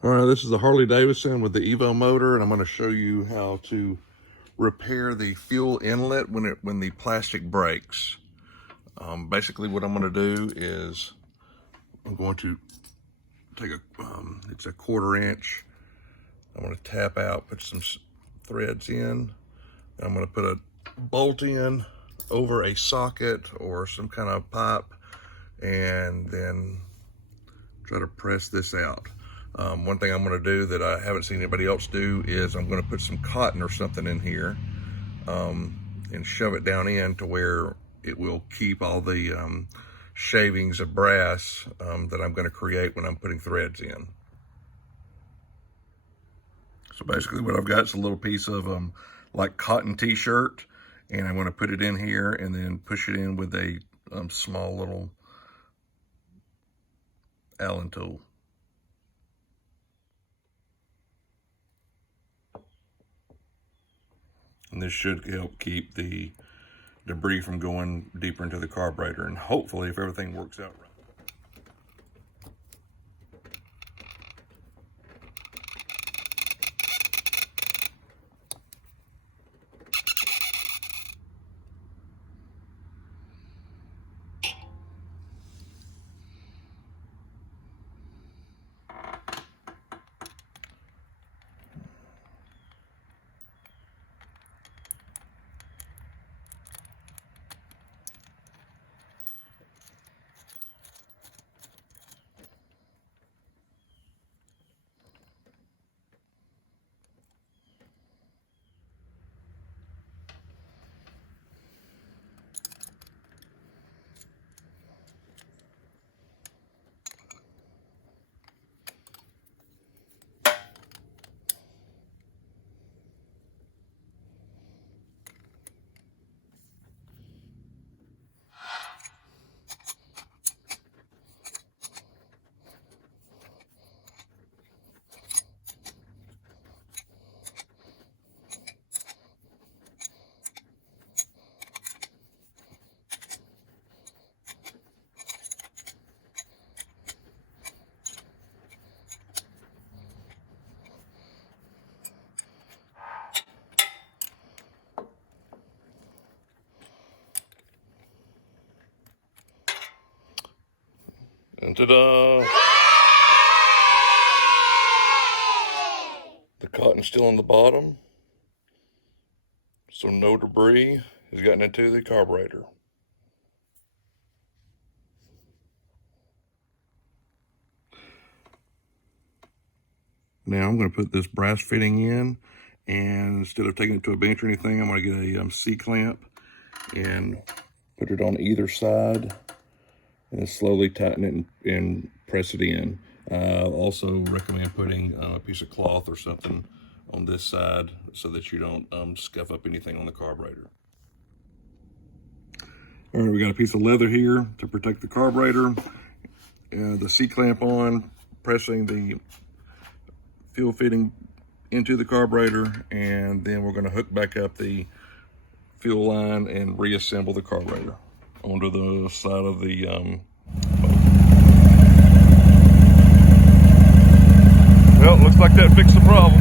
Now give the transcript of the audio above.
All right, this is a Harley Davidson with the Evo motor, and I'm going to show you how to repair the fuel inlet when the plastic breaks. Basically, what I'm going to do is I'm going to take it's a 1/4 inch. I'm going to tap out, put some threads in. I'm going to put a bolt in over a socket or some kind of pipe, and then try to press this out. One thing I'm going to do that I haven't seen anybody else do is I'm going to put some cotton or something in here and shove it down in to where it will keep all the shavings of brass that I'm going to create when I'm putting threads in. So basically what I've got is a little piece of like cotton t-shirt, and I'm going to put it in here and then push it in with a small little Allen tool. And this should help keep the debris from going deeper into the carburetor, and hopefully, if everything works out right. And ta-da! The cotton's still on the bottom, so no debris has gotten into the carburetor. Now I'm going to put this brass fitting in, and instead of taking it to a bench or anything, I'm going to get a C-clamp and put it on either side and slowly tighten it and press it in. I also recommend putting a piece of cloth or something on this side so that you don't scuff up anything on the carburetor. All right, we got a piece of leather here to protect the carburetor. The C-clamp on, pressing the fuel fitting into the carburetor, and then we're going to hook back up the fuel line and reassemble the carburetor onto the side of the well, looks like that fixed the problem.